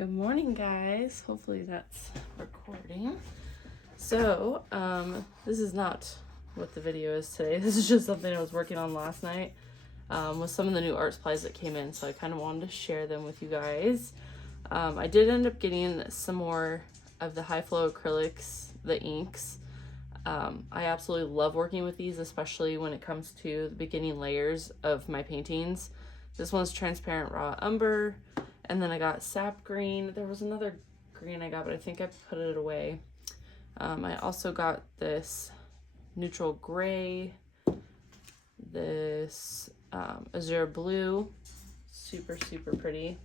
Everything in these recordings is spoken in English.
Good morning, guys. Hopefully that's recording. So, this is not what the video is today. This is just something I was working on last night with some of the new art supplies that came in. So I kind of wanted to share them with you guys. I did end up getting some more of the high flow acrylics, the inks. I absolutely love working with these, especially when it comes to the beginning layers of my paintings. This one's transparent raw umber. And then I got sap green. There was another green I got, but I think I put it away. I also got this neutral gray, this azure blue, super pretty.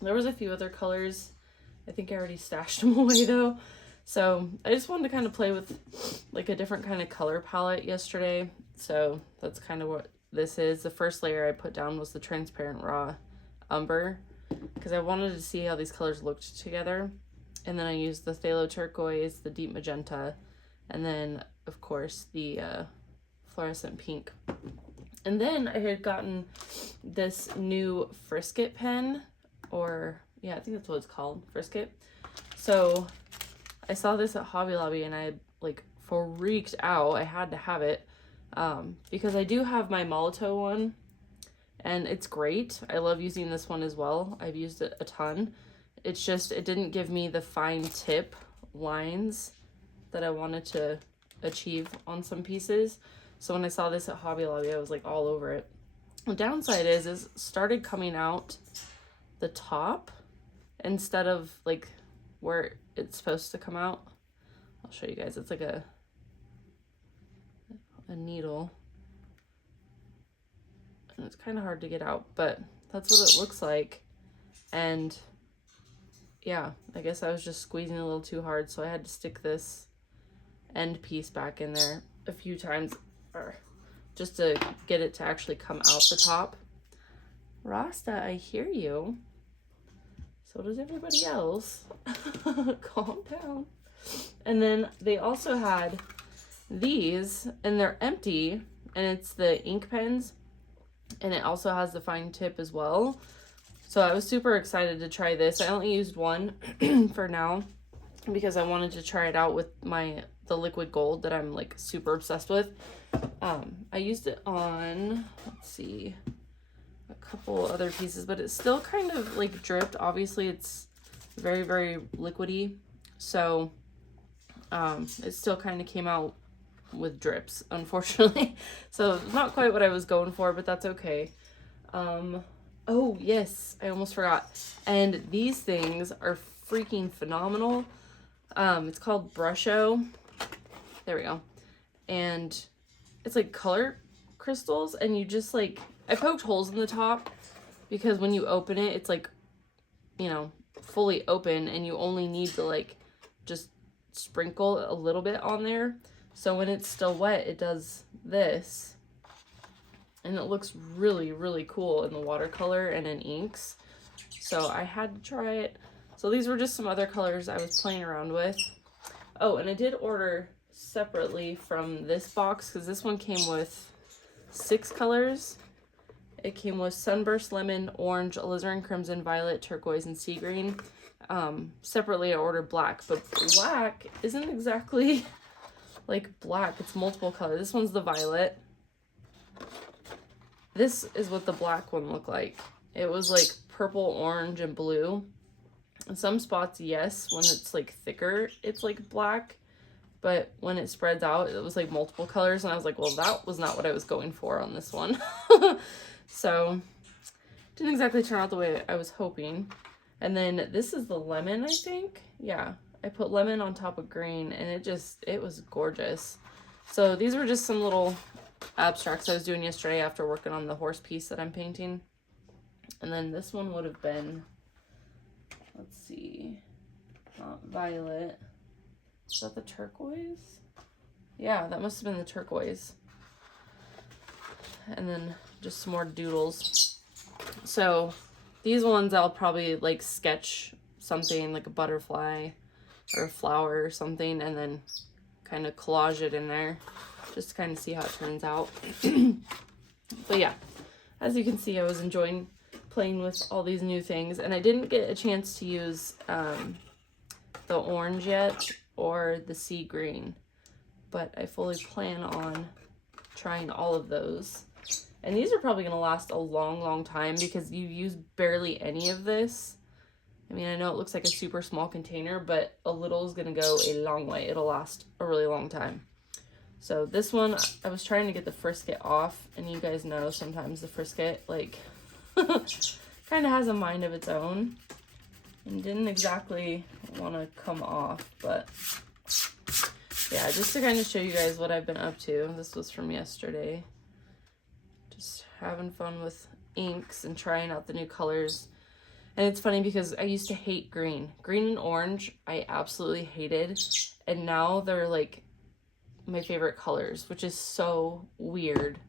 There was a few other colors. I think I already stashed them away though. So I just wanted to kind of play with like a different kind of color palette yesterday. So that's kind of what this is. The first layer I put down was the transparent raw umber, because I wanted to see how these colors looked together. And then I used the phthalo turquoise, the deep magenta, and then of course the fluorescent pink. And then I had gotten this new Frisket pen, or yeah, I think that's what it's called, Frisket. So I saw this at Hobby Lobby and I like freaked out. I had to have it because I do have my Molotow one. And it's great. I love using this one as well. I've used it a ton. It's just, it didn't give me the fine tip lines that I wanted to achieve on some pieces. So when I saw this at Hobby Lobby, I was like all over it. The downside is it started coming out the top instead of like where it's supposed to come out. I'll show you guys. It's like a needle. And it's kind of hard to get out, but that's what it looks like. And yeah, I guess I was just squeezing a little too hard, so I had to stick this end piece back in there a few times just to get it to actually come out the top. Rasta, I hear you. So does everybody else. Calm down. And then they also had these, and they're empty, and it's the ink pens. And it also has the fine tip as well. So I was super excited to try this. I only used one for now because I wanted to try it out with the liquid gold that I'm like super obsessed with. I used it on, let's see, a couple other pieces, but it still kind of like dripped. Obviously it's very liquidy. So it still kind of came out with drips, unfortunately. So not quite what I was going for, but that's okay. Oh yes, I almost forgot. And these things are freaking phenomenal. It's called Brusho. There we go. And it's like color crystals, and you just like, I poked holes in the top because when you open it, it's like, you know, fully open, and you only need to like just sprinkle a little bit on there. So when it's still wet, it does this, and it looks really cool in the watercolor and in inks. So I had to try it. So these were just some other colors I was playing around with. Oh, and I did order separately from this box because this one came with 6 colors. It came with Sunburst Lemon, Orange, Alizarin Crimson, Violet, Turquoise, and Sea Green. Separately I ordered black, but black isn't exactly like black. It's multiple colors. This one's the violet. This is what the black one looked like. It was like purple, orange, and blue. In some spots, yes, when it's like thicker, it's like black, but when it spreads out, it was like multiple colors, and I was like, well, that was not what I was going for on this one. So didn't exactly turn out the way I was hoping. And then this is the lemon, I think. Yeah, I put lemon on top of green, and it was gorgeous. So these were just some little abstracts I was doing yesterday after working on the horse piece that I'm painting. And then this one would have been, let's see, not violet. Is that the turquoise? Yeah, that must have been the turquoise. And then just some more doodles. So these ones I'll probably like sketch something like a butterfly or a flower or something, and then kind of collage it in there just to kind of see how it turns out. But yeah, as you can see, I was enjoying playing with all these new things, and I didn't get a chance to use the orange yet or the sea green, but I fully plan on trying all of those. And these are probably going to last a long time because you use barely any of this. I mean, I know it looks like a super small container, but a little is going to go a long way. It'll last a really long time. So this one, I was trying to get the frisket off, and you guys know sometimes the frisket, like, kind of has a mind of its own, and didn't exactly want to come off, but yeah, just to kind of show you guys what I've been up to. This was from yesterday. Just having fun with inks and trying out the new colors. And it's funny because I used to hate green. Green and orange, I absolutely hated, and now they're like my favorite colors, which is so weird,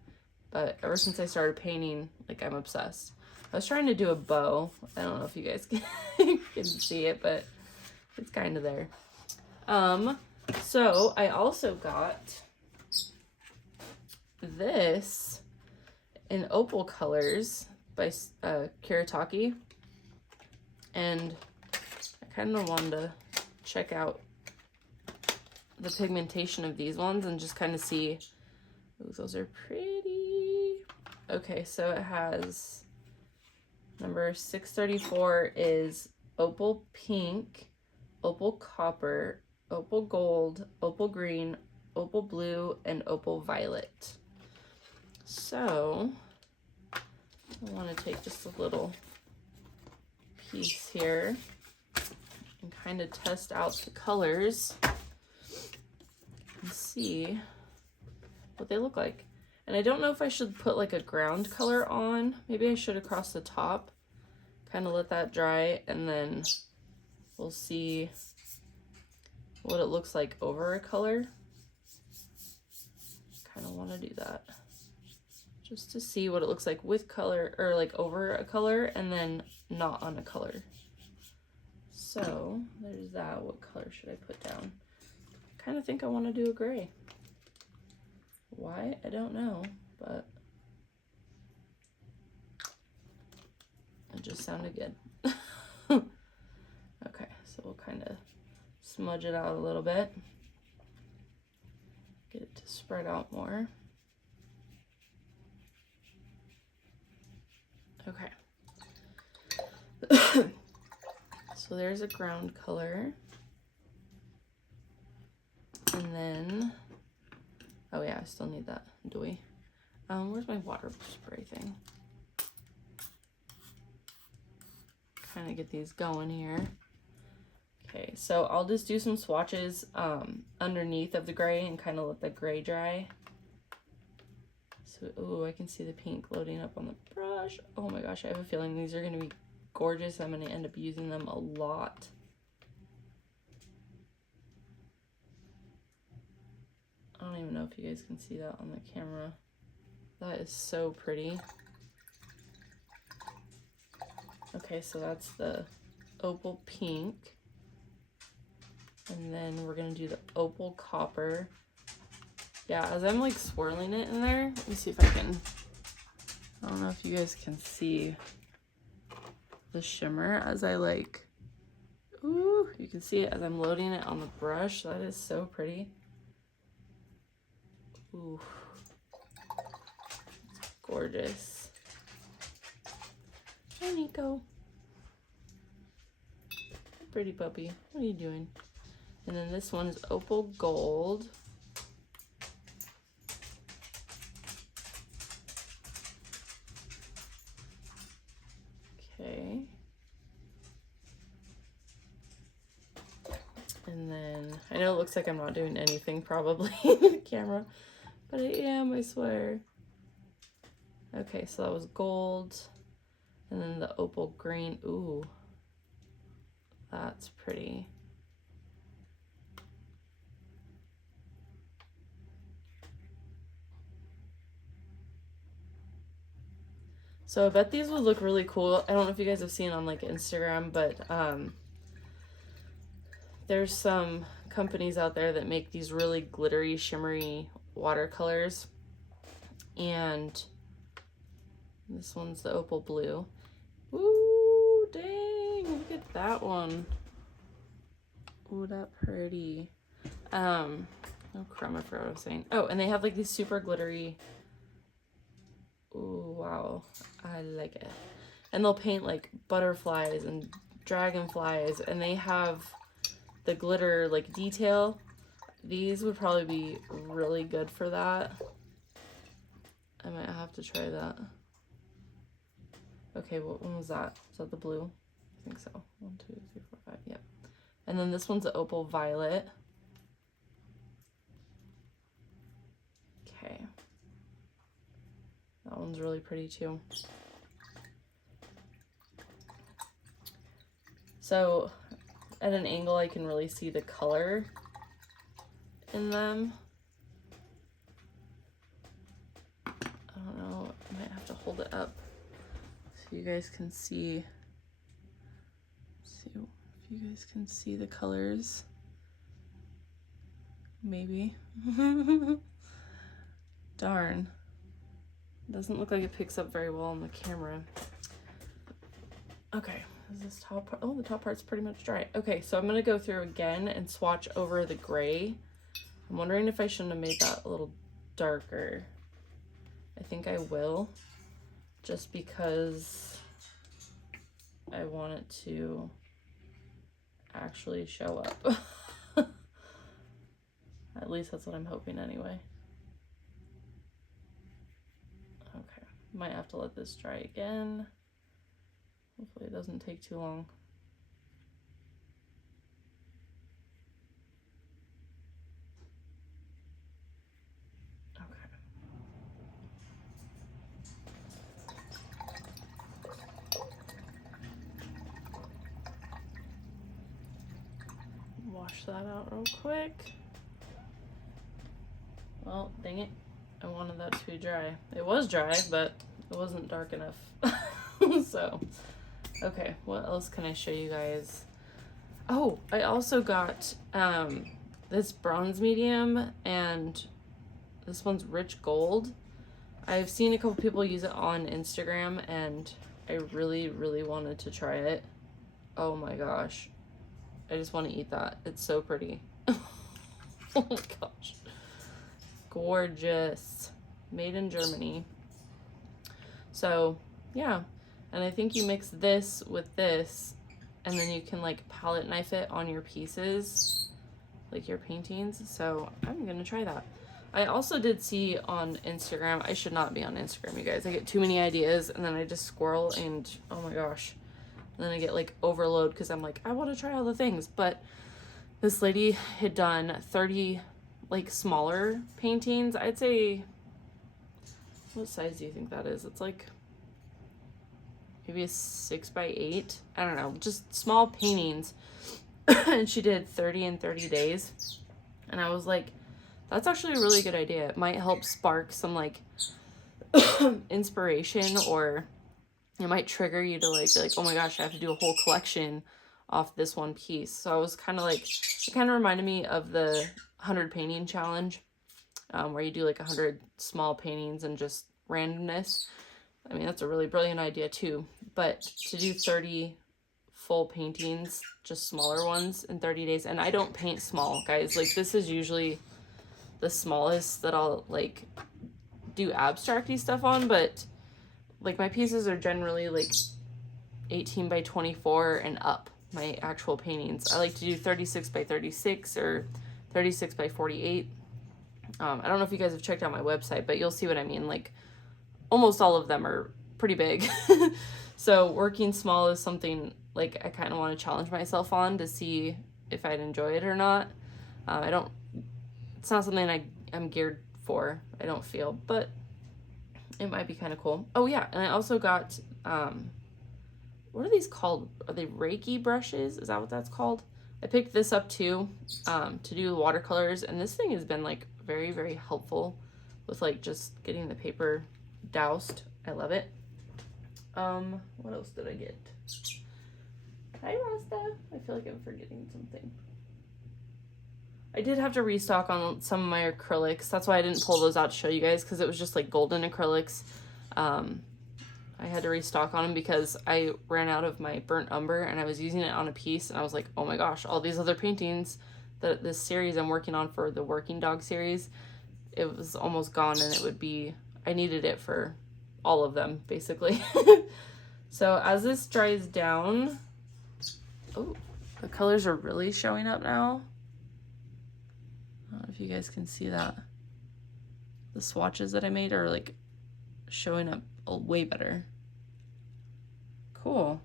but ever since I started painting, like, I'm obsessed. I was trying to do a bow. I don't know if you guys can see it, but it's kind of there. So I also got this in opal colors by Kiritaki, and I kind of wanted to check out the pigmentation of these ones and just kind of see. Ooh, those are pretty. Okay, so it has number 634 is opal pink, opal copper, opal gold, opal green, opal blue, and opal violet. So I want to take just a little piece here and kind of test out the colors and see what they look like. And I don't know if I should put like a ground color on. Maybe I should across the top. Kind of let that dry, and then we'll see what it looks like over a color. Kind of want to do that just to see what it looks like with color, or like over a color and then not on a color. So there's that. What color should I put down? I kind of think I want to do a gray. Why? I don't know, but it just sounded good. Okay, so we'll kind of smudge it out a little bit. Get it to spread out more. Okay. So there's a ground color. And then, oh yeah, I still need that, do we? Where's my water spray thing? Kind of get these going here. Okay, so I'll just do some swatches underneath of the gray and kind of let the gray dry. So, ooh, I can see the pink loading up on the brush. Oh my gosh, I have a feeling these are going to be gorgeous. I'm going to end up using them a lot. I don't even know if you guys can see that on the camera. That is so pretty. Okay, so that's the opal pink. And then we're going to do the opal copper. Yeah, as I'm like swirling it in there, let me see if I can, I don't know if you guys can see the shimmer as I like, ooh, you can see it as I'm loading it on the brush. That is so pretty. Ooh, it's gorgeous. Hi, Nico. Pretty puppy. What are you doing? And then this one is opal gold. Okay. And then I know it looks like I'm not doing anything probably in the camera, but I am, I swear. Okay, so that was gold. And then the opal green. Ooh, that's pretty. So I bet these would look really cool. I don't know if you guys have seen on like Instagram, but there's some companies out there that make these really glittery, shimmery watercolors. And this one's the opal blue. Ooh, dang, look at that one. Ooh, that pretty. Oh crap, I forgot what I was saying. Oh, and they have like these super glittery. Ooh, wow, I like it. And they'll paint like butterflies and dragonflies, and they have the glitter like detail. These would probably be really good for that. I might have to try that. Okay, what one was that? Is that the blue? I think so. 1, 2, 3, 4, 5. Yep. And then this one's the opal violet. Okay. That one's really pretty too. So at an angle, I can really see the color in them. I don't know, I might have to hold it up so you guys can see. See if you guys can see the colors. Maybe. Darn. Doesn't look like it picks up very well on the camera. Okay, is this top part? Oh, the top part's pretty much dry. Okay, so I'm gonna go through again and swatch over the gray. I'm wondering if I shouldn't have made that a little darker. I think I will, just because I want it to actually show up. At least that's what I'm hoping anyway. Okay, might have to let this dry again. Hopefully it doesn't take too long. Okay. Wash that out real quick. Well, dang it. I wanted that to be dry. It was dry, but it wasn't dark enough. So, okay, what else can I show you guys? Oh, I also got this bronze medium, and this one's rich gold. I've seen a couple people use it on Instagram, and I really, really wanted to try it. Oh my gosh. I just want to eat that. It's so pretty. Oh my gosh. Gorgeous. Made in Germany. So, yeah. And I think you mix this with this, and then you can like palette knife it on your pieces, like your paintings. So I'm gonna try that. I also did see on Instagram, I should not be on Instagram, you guys. I get too many ideas and then I just squirrel and oh my gosh. And then I get like overload because I'm like, I want to try all the things. But this lady had done 30 like smaller paintings. I'd say, what size do you think that is? It's like maybe a 6x8. I don't know, just small paintings. And she did 30 in 30 days. And I was like, that's actually a really good idea. It might help spark some like inspiration, or it might trigger you to like be like, oh my gosh, I have to do a whole collection off this one piece. So I was kind of like, it kind of reminded me of the 100 painting challenge, where you do like 100 small paintings and just randomness. I mean, that's a really brilliant idea too, but to do 30 full paintings, just smaller ones in 30 days. And I don't paint small, guys. Like, this is usually the smallest that I'll like do abstract-y stuff on, but like my pieces are generally like 18 by 24 and up, my actual paintings. I like to do 36 by 36 or 36 by 48. I don't know if you guys have checked out my website, but you'll see what I mean. Like, almost all of them are pretty big. So working small is something like I kind of want to challenge myself on to see if I'd enjoy it or not. It's not something I'm geared for, I don't feel, but it might be kind of cool. Oh yeah, and I also got, what are these called? Are they Reiki brushes? Is that what that's called? I picked this up too, to do watercolors, and this thing has been like very, very helpful with like just getting the paper doused. I love it. What else did I get? Hi, Rasta. I feel like I'm forgetting something. I did have to restock on some of my acrylics. That's why I didn't pull those out to show you guys, because it was just like golden acrylics. I had to restock on them because I ran out of my burnt umber and I was using it on a piece and I was like, oh my gosh, all these other paintings, this series I'm working on for the Working Dog series, it was almost gone and it would be, I needed it for all of them basically. So as this dries down, oh, the colors are really showing up now. I don't know if you guys can see that. The swatches that I made are like showing up way better. Cool.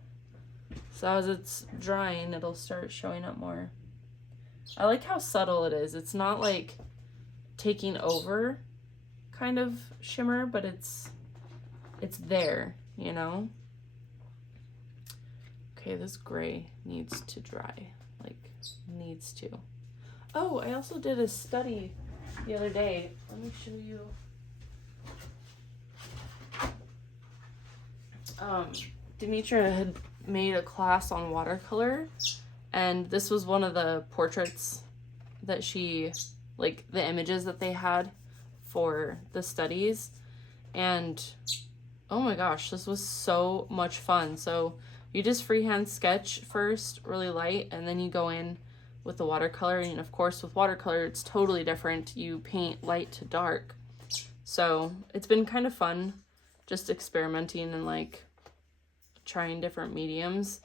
So as it's drying, it'll start showing up more. I like how subtle it is. It's not like taking over kind of shimmer, but it's there, you know? Okay, this gray needs to dry. Like, needs to. Oh, I also did a study the other day. Let me show you. Demetra had made a class on watercolor, and this was one of the portraits that she, like the images that they had for the studies, and oh my gosh, this was so much fun. So you just freehand sketch first, really light, and then you go in with the watercolor, and of course with watercolor it's totally different. You paint light to dark. So it's been kind of fun just experimenting and like trying different mediums,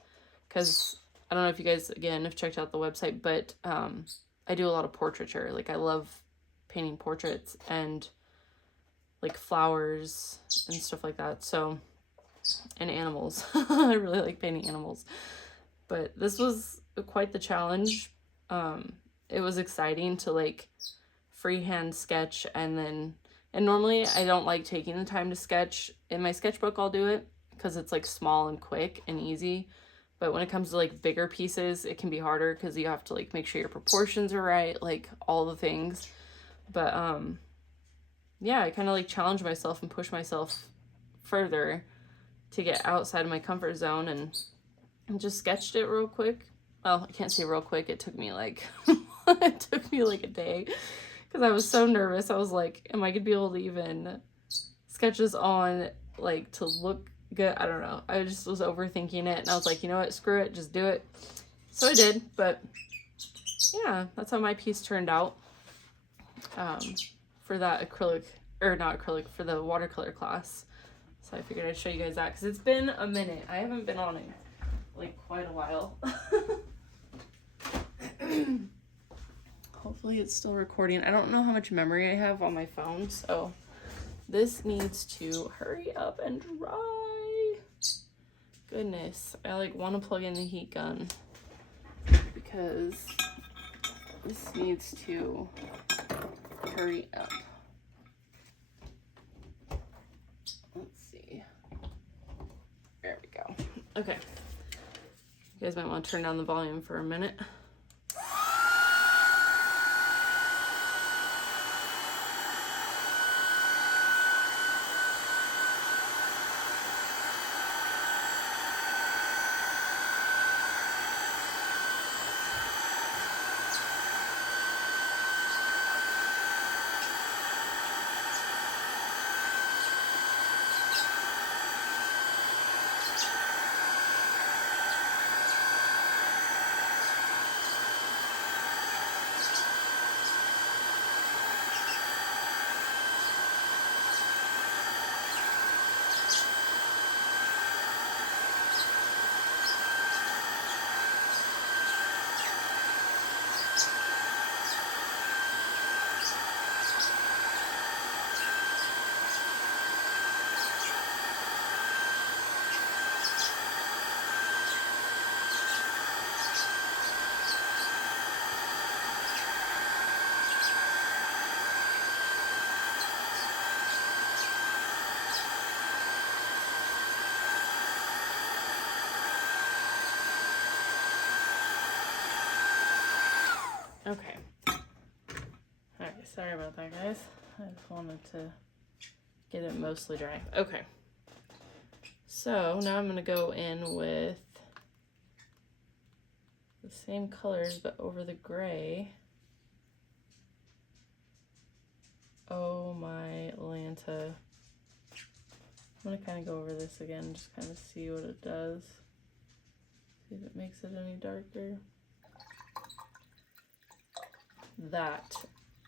because I don't know if you guys again have checked out the website, but I do a lot of portraiture. Like I love painting portraits and like flowers and stuff like that. So, and animals. I really like painting animals. But this was quite the challenge. It was exciting to like freehand sketch, and normally I don't like taking the time to sketch. In my sketchbook I'll do it because it's like small and quick and easy. But when it comes to like bigger pieces, it can be harder because you have to like make sure your proportions are right, like all the things. But yeah, I kind of like challenge myself and push myself further to get outside of my comfort zone, and just sketched it real quick. Well, I can't say real quick. It took me like it took me like a day because I was so nervous. I was like, am I gonna be able to even sketch this on like to look good? I don't know. I just was overthinking it, and I was like, you know what, screw it, just do it. So I did. But yeah, that's how my piece turned out for that acrylic, or not acrylic, for the watercolor class. So I figured I'd show you guys that because it's been a minute. I haven't been on it like quite a while. Hopefully it's still recording. I don't know how much memory I have on my phone, so this needs to hurry up and dry. Goodness, I like want to plug in the heat gun because this needs to hurry up. Let's see. There we go. Okay. You guys might want to turn down the volume for a minute. Okay. Alright, sorry about that, guys. I just wanted to get it mostly dry. Okay. So now I'm going to go in with the same colors but over the gray. Oh my Lanta. I'm gonna kind of go over this again, just kind of see what it does. See if it makes it any darker. That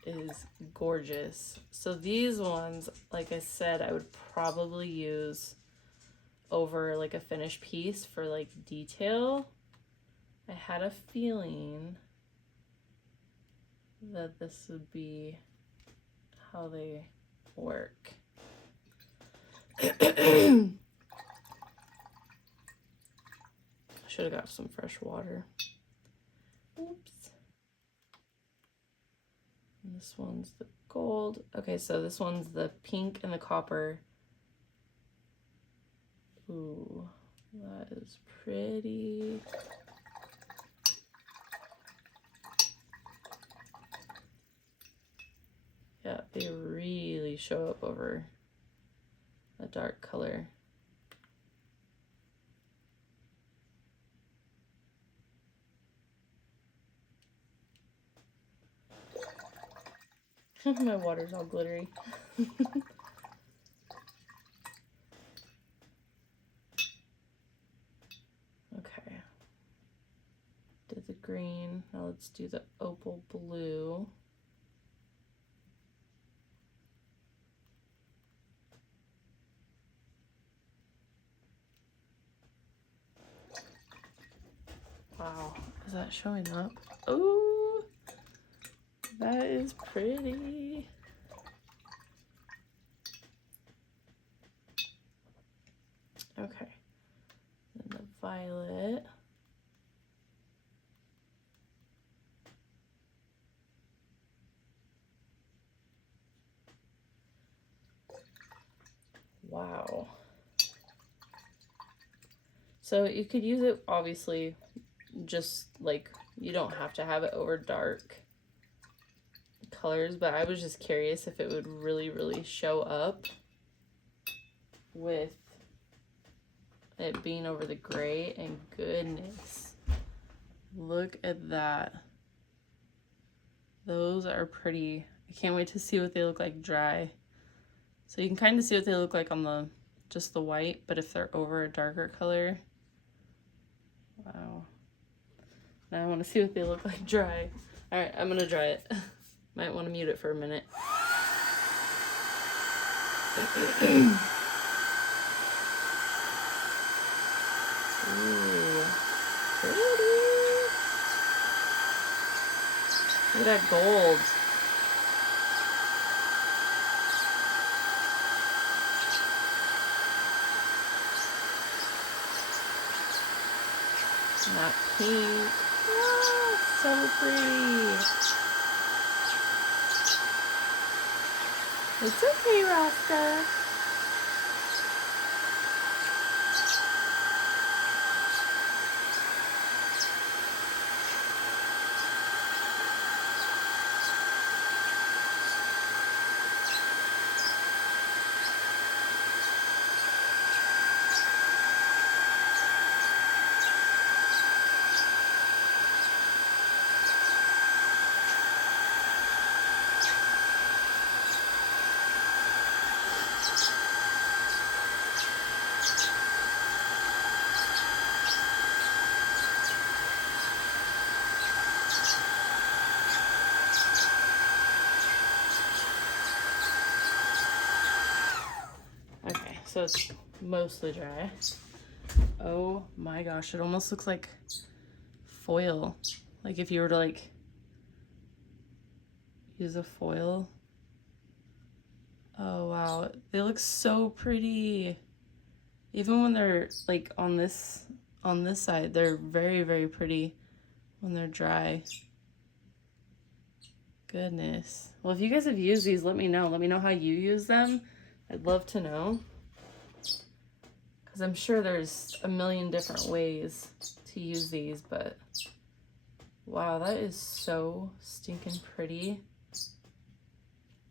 is gorgeous. So these ones, like I said, I would probably use over like a finished piece for like detail. I had a feeling that this would be how they work. Should have got some fresh water. Oops. And this one's the gold. Okay, so this one's the pink and the copper. Ooh, that is pretty. Yeah, they really show up over a dark color. My water's all glittery. Okay. Did the green. Now let's do the opal blue. Wow, is that showing up? Oh, that is pretty. Okay, then the violet. Wow. So you could use it, obviously, just like, you don't have to have it over dark colors, but I was just curious if it would really, really show up with it being over the gray. And goodness, look at that. Those are pretty. I can't wait to see what they look like dry. So you can kind of see what they look like on the just the white, but if they're over a darker color, wow. Now I want to see what they look like dry. All right, I'm gonna dry it. Might want to mute it for a minute. Ooh, pretty. Look at that gold. And that pink. Oh, so pretty. It's okay, Rasta. Okay, so it's mostly dry. Oh my gosh, it almost looks like foil. Like if you were to like use a foil. Oh wow, they look so pretty. Even when they're like on this side, they're very, very pretty when they're dry. Goodness. Well, if you guys have used these, let me know. Let me know how you use them. I'd love to know. Because I'm sure there's a million different ways to use these, but wow, that is so stinking pretty.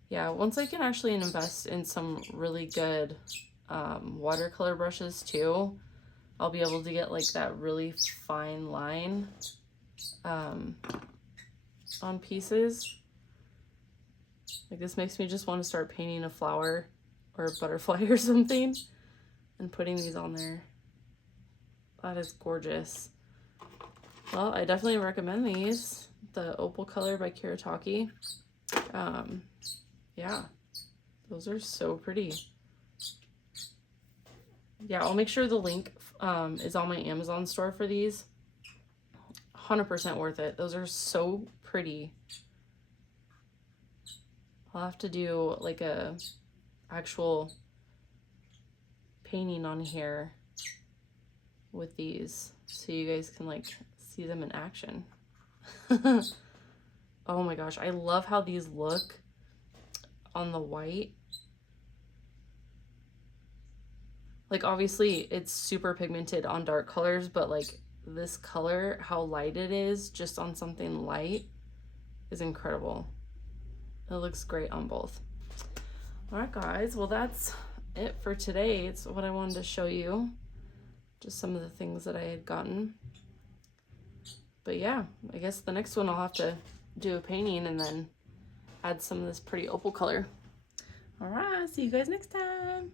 Yeah, once I can actually invest in some really good watercolor brushes too, I'll be able to get like that really fine line on pieces. Like this makes me just want to start painting a flower or a butterfly or something. and putting these on there. That is gorgeous. Well, I definitely recommend these. The Opal color by Kiritaki. Yeah, those are so pretty. Yeah, I'll make sure the link is on my Amazon store for these. 100% worth it. Those are so pretty. I'll have to do like a actual painting on here with these so you guys can like see them in action. Oh my gosh, I love how these look on the white. Like obviously it's super pigmented on dark colors, but like this color, how light it is just on something light is incredible. It looks great on both. All right guys, well that's it for today. It's what I wanted to show you, just some of the things that I had gotten. But yeah, I guess the next one I'll have to do a painting and then add some of this pretty opal color. All right, see you guys next time.